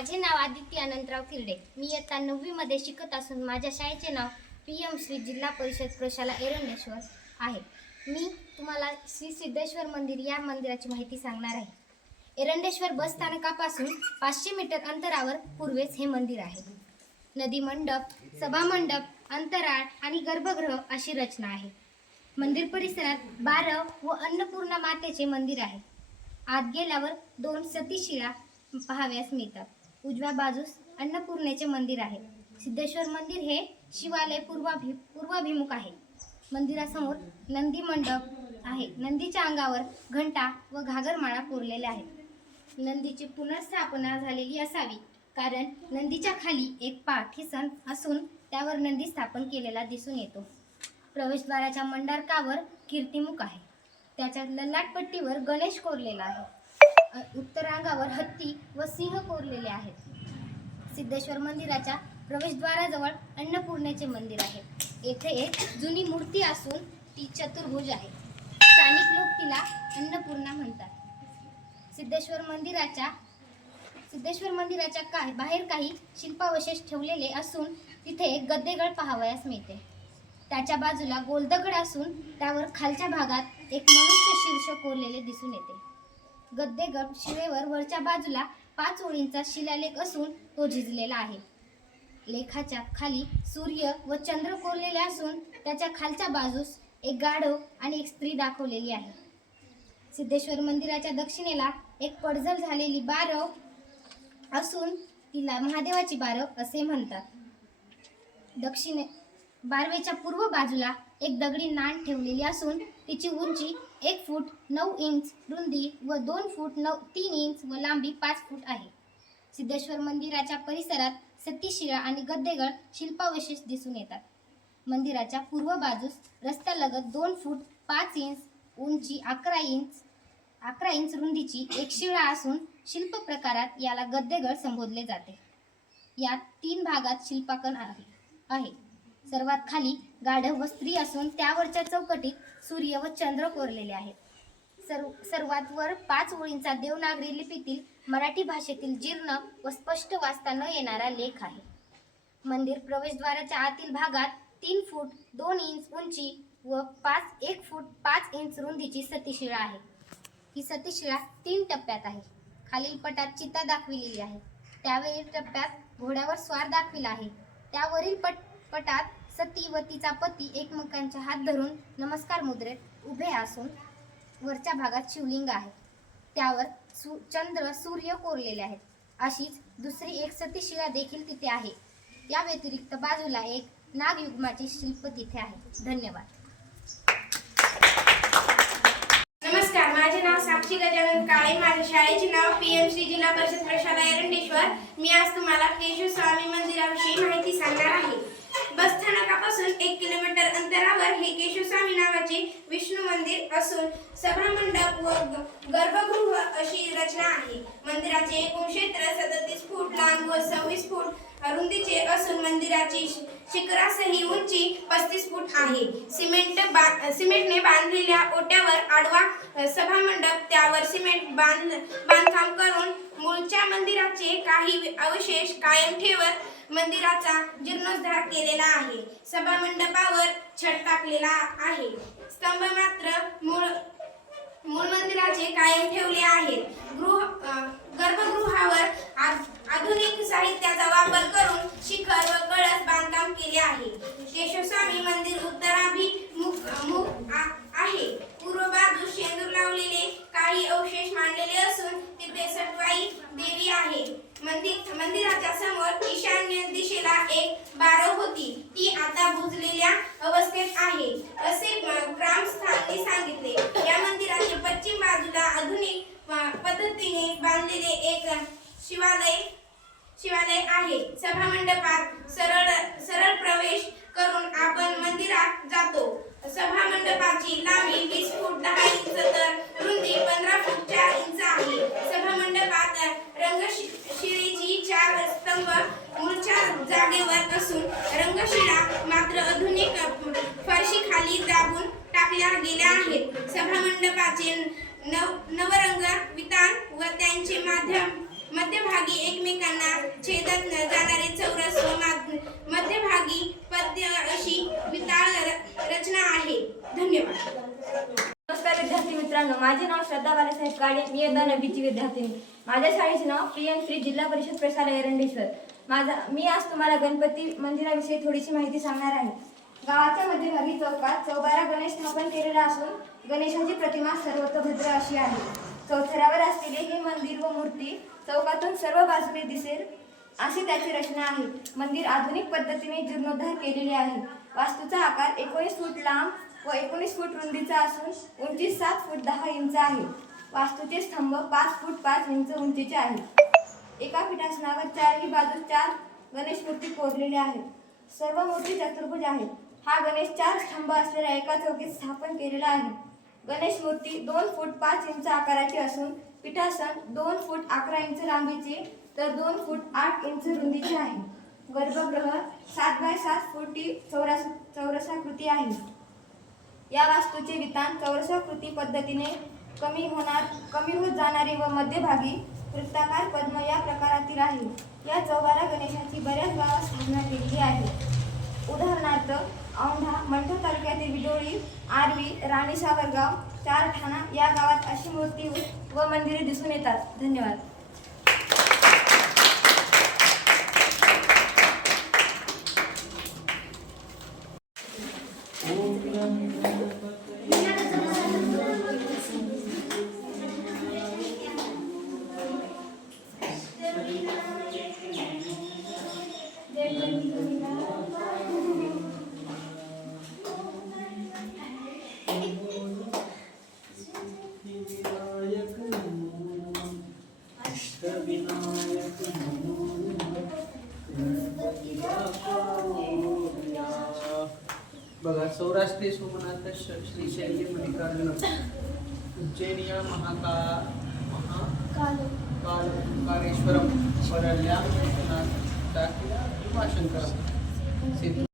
माझे नाव आदित्य अनंतराव किर्डे मी इयत्ता नववीमध्ये शिकत असून माझ्या शाळेचे नाव पी एम श्री जिल्हा परिषद प्रशाला एरंडेश्वर आहे. मी तुम्हाला श्री सिद्धेश्वर मंदिर या मंदिराची माहिती सांगणार आहे. एरंडेश्वर बस स्थानकापासून पाचशे मीटर अंतरावर पूर्वेस हे मंदिर आहे. नदी मंडप सभामंडप अंतराळ आणि गर्भगृह अशी रचना आहे. मंदिर परिसरात बारव व अन्नपूर्णा मातेचे मंदिर आहे. आत गेल्यावर दोन सतीशिळा पाहाव्यास मिळतात. उजव्या बाजूस अन्नपूर्णेचे मंदिर आहे. सिद्धेश्वर मंदिर हे शिवालय पूर्वाभि पूर्वाभिमुख आहे. मंदिरासमोर नंदी मंडप आहे. नंदीच्या अंगावर घंटा व घागरमाळा कोरलेल्या आहेत. नंदीची पुनर्स्थापना झालेली असावी कारण नंदीच्या खाली एक पाठीसन असून त्यावर नंदी स्थापन केलेला दिसून येतो. प्रवेशद्वाराच्या मंडारकावर कीर्तिमुख आहे. त्याच्या ललाटपट्टीवर गणेश कोरलेला आहे. उत्तरांगावर हत्ती व सिंह कोरलेले आहेत. सिद्धेश्वर मंदिराच्या प्रवेशद्वाराजवळ अन्नपूर्णेचे मंदिर आहे. येथे एक जुनी मूर्ती असून ती चतुर्भुज आहे. स्थानिक लोक तिला अन्नपूर्णा म्हणतात. सिद्धेश्वर मंदिराच्या सिद्धेश्वर मंदिराच्या का बाहेर काही शिल्पावशेष ठेवलेले असून तिथे एक गद्देगड पाहावयास मिळते. त्याच्या बाजूला गोलदगड असून त्यावर खालच्या भागात एक मनुष्य शीर्ष कोरलेले दिसून येते. गद्देगड शिळेवर वरच्या बाजूला पाच ओळींचा शिलालेख असून तो झिजलेला आहे. लेखाच्या खाली सूर्य व चंद्र कोरलेले असून त्याच्या खालच्या बाजूस एक गाढव आणि एक स्त्री दाखवलेली आहे. सिद्धेश्वर मंदिराच्या दक्षिणेला एक पडझल झालेली बारव असून तिला महादेवाची बारव असे म्हणतात. दक्षिणे बारवेच्या पूर्व बाजूला एक दगडी नाण ठेवलेली असून तिची उंची एक फूट नऊ इंच रुंदी व दोन फूट नऊ तीन इंच व लांबी पाच फूट आहे. सिद्धेश्वर मंदिराच्या परिसरात सतीशिळा आणि गद्देगड शिल्पावशेष दिसून येतात. मंदिराच्या पूर्व बाजूस रस्त्यालगत दोन फूट पाच इंच उंची अकरा इंच अकरा इंच रुंदीची एक शिळा असून शिल्प प्रकारात याला गद्देगड संबोधले जाते. यात तीन भागात शिल्पाकन आहे. आहे. सर्वात खाली गाढव व स्त्री असून त्यावरच्या चौकटीत सूर्य व चंद्र कोरलेले आहेत. सर्व सर्वात वर पाच ओळींचा देवनागरी लिपीतील मराठी भाषेतील जीर्ण व स्पष्ट वाचता न येणारा लेख आहे. मंदिर प्रवेशद्वाराच्या आतील भागात तीन फूट दोन इंच उंची व पाच एक फूट पाच इंच रुंदीची सतीशिळा आहे. ही सतीशिळा तीन टप्प्यात आहे. खालील पटात चिता दाखविलेली आहे. त्यावरील टप्प्यात घोड्यावर स्वार दाखविला आहे. त्यावरील पट पटात सती व तिचा पती एकमेकांचे हात धरून नमस्कार मुद्रेत उभे असून वरच्या भागात शिवलिंग आहे. त्यावर सु चंद्र सूर्य कोरलेले आहेत. अशीच दुसरी एक सतीशिळा देखील तिथे आहे. या व्यतिरिक्त बाजूला एक नागयुग्माचे शिल्प तिथे आहे. धन्यवाद. नमस्कार माझे नाव साक्षी गजानन काळे. माझ्या शाळेचे नाव पी एम श्री जिल्हा परिषद प्रशाला एरंडेश्वर. मी आज तुम्हाला केशव स्वामी मंदिराविषयी माहिती सांगणार आहे. बसस्थानकापासून एक किलोमीटर अंतरावर हे केशवस्वामी नावाचे विष्णू मंदिर असून सभामंडप व गर्भगृह अशी रचना आहे. मंदिराचे एकूण क्षेत्र सदतीस फूट लांब व सव्वीस फूट अरुंदीचे असून मंदिराची शिखरासही उंची पस्तीस फूट आहे. सिमेंट बा सिमेंटने बांधलेल्या ओट्यावर आडवा अ, सभामंडप त्यावर सिमेंट बांध बांधकाम करून मूळच्या मंदिराचे काही अवशेष कायम ठेवत मंदिराचा जीर्णोद्धार केलेला आहे. सभामंडपावर छत टाकलेला आहे. स्तंभ मात्र मूळ मूळ मंदिराचे कायम ठेवले आहेत. गृह गर्भगृहावर आधुनिक साहित्याचा वापर करून शिखर व कळस बांधकाम केले आहे. केशवस्वामी मंदिर उत्तराभि मुख आ- आहे पूर्व बाजूस शेंदूर लावलेले काही अवशेष मांडलेले असून तिथे सटवाई देवी आहे मंदिर मंदिराच्या समोर ईशान्य दिशेला एक बारव होती ती आता बुजलेल्या अवस्थेत आहे असे अ, ग्रामस्थांनी सांगितले या मंदिराचे पश्चिम बाजूला आधुनिक अ, पद्धतीने बांधलेले एक अ, शिवालय शिवालय आहे. सभामंडपात सरळ सरळ प्रवेश करून आपण मंदिरात जातो सभामंडपाची लांबी वीस फूट दहा इंच तर रुंदी पंधरा फूट चार इंच आहे सभामंडपात रंगशिळेची चार स्तंभ मूळच्या जागेवर असून रंगशिळा मात्र आधुनिक फरशी खाली दाबून टाकल्या गेल्या आहेत सभामंडपाचे नव नवरंग वितान व त्यांचे माध्यम मध्यभागी एकमेकांना छेदत न जाणारे चौरस व माग- मध्यभागी पद्य अशी विताळ र- रचना आहे धन्यवाद नमस्कार विद्यार्थी मित्रांनो माझे नाव श्रद्धा बालासाहेब काळे मी यंदा नववीची विद्यार्थिनी माझ्या शाळेचे नाव पी एम श्री जिल्हा परिषद प्रशाला एरंडेश्वर. माझा मी आज तुम्हाला गणपती मंदिराविषयी थोडीशी माहिती सांगणार आहे. गावाच्या मध्यभागी चौकात चौबारा गणेश स्थापन केलेला असून गणेशाची प्रतिमा सर्वतोभद्र अशी आहे. चौथऱ्यावर असलेले हे मंदिर व मूर्ती चौकातून सर्व बाजूने दिसेल अशी त्याची रचना आहे. मंदिर आधुनिक पद्धतीने जीर्णोद्धार केलेले आहे. वास्तूचा आकार एकोणीस फूट लांब व एकोणीस फूट रुंदीचा असून उंची सात फूट दहा इंच आहे. वास्तूचे स्तंभ पाच फूट पाच इंच उंचीचे आहेत. एका पीठासनावर चारही बाजूस चार गणेश मूर्ती कोरलेल्या आहेत. सर्व मूर्ती चतुर्भुज आहेत. हा गणेश चार स्तंभ असलेल्या एका चौकीत स्थापन केलेला आहे. गणेश मूर्ती दोन फूट पाच इंच आकाराची असून पीठासन दोन फूट अकरा इंच लांबीचे तर दोन फूट आठ इंच रुंदीचे आहे. गर्भगृह सात बाय सात फुटी चौरस चौरसाकृती आहे. या वास्तूचे वितान चौरसाकृती पद्धतीने कमी होणार कमी होत जाणारे व मध्यभागी वृत्ताकार पद्म या प्रकारातील आहे. या चौबारा गणेशाची बऱ्याच गावात स्थापना केली आहे. उदाहरणार्थ औंढा मंठा तालुक्यातील विडोळी आरवी राणी सावरगाव चार ठाणा या गावात अशी मूर्ती व मंदिरे दिसून येतात. धन्यवाद. Oh, बघा सौराष्ट्रीय सोमनाथ श- श्रीशैल्य मल्लिकार्जुन उज्जैनिया महाका महाकालेश्वरम वरल्या भाषण करा